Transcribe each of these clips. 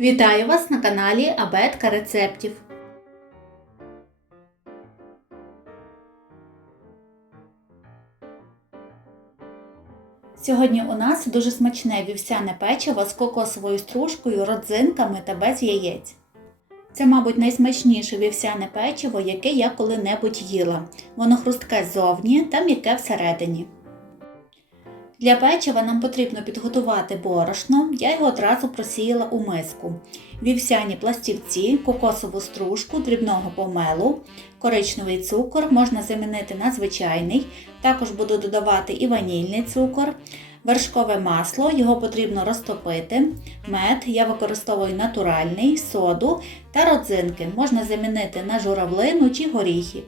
Вітаю вас на каналі Абетка рецептів. Сьогодні у нас дуже смачне вівсяне печиво з кокосовою стружкою, родзинками та без яєць. Це, мабуть, найсмачніше вівсяне печиво, яке я коли-небудь їла. Воно хрустке ззовні та м'яке всередині. Для печива нам потрібно підготувати борошно, я його одразу просіяла у миску, вівсяні пластівці, кокосову стружку, дрібного помелу, коричневий цукор можна замінити на звичайний, також буду додавати і ванільний цукор, вершкове масло, його потрібно розтопити, мед, я використовую натуральний, соду та родзинки, можна замінити на журавлину чи горіхи.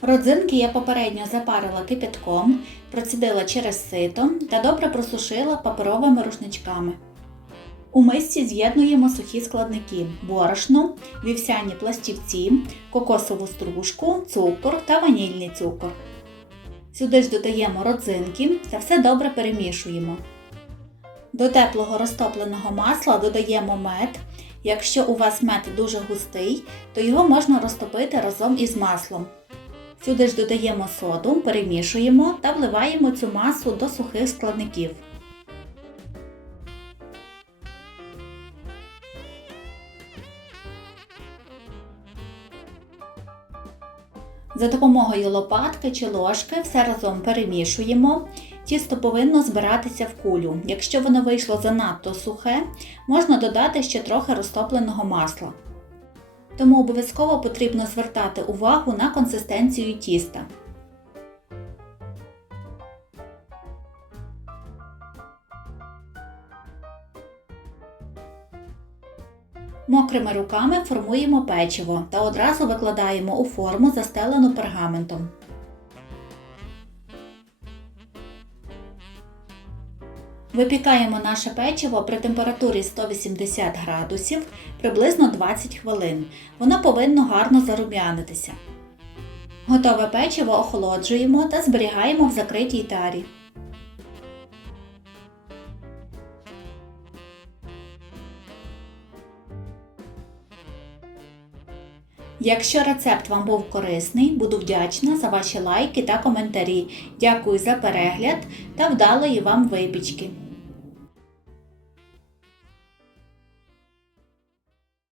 Родзинки я попередньо запарила кипятком, процідила через сито та добре просушила паперовими рушничками. У мисці з'єднуємо сухі складники борошно, вівсяні пластівці, кокосову стружку, цукор та ванільний цукор. Сюди ж додаємо родзинки та все добре перемішуємо. До теплого розтопленого масла додаємо мед. Якщо у вас мед дуже густий, то його можна розтопити разом із маслом. Сюди ж додаємо соду, перемішуємо та вливаємо цю масу до сухих складників. За допомогою лопатки чи ложки все разом перемішуємо. Тісто повинно збиратися в кулю. Якщо воно вийшло занадто сухе, можна додати ще трохи розтопленого масла. Тому обов'язково потрібно звертати увагу на консистенцію тіста. Мокрими руками формуємо печиво та одразу викладаємо у форму, застелену пергаментом. Випікаємо наше печиво при температурі 180 градусів приблизно 20 хвилин. Воно повинно гарно зарум'янитися. Готове печиво охолоджуємо та зберігаємо в закритій тарі. Якщо рецепт вам був корисний, буду вдячна за ваші лайки та коментарі. Дякую за перегляд та вдалої вам випічки!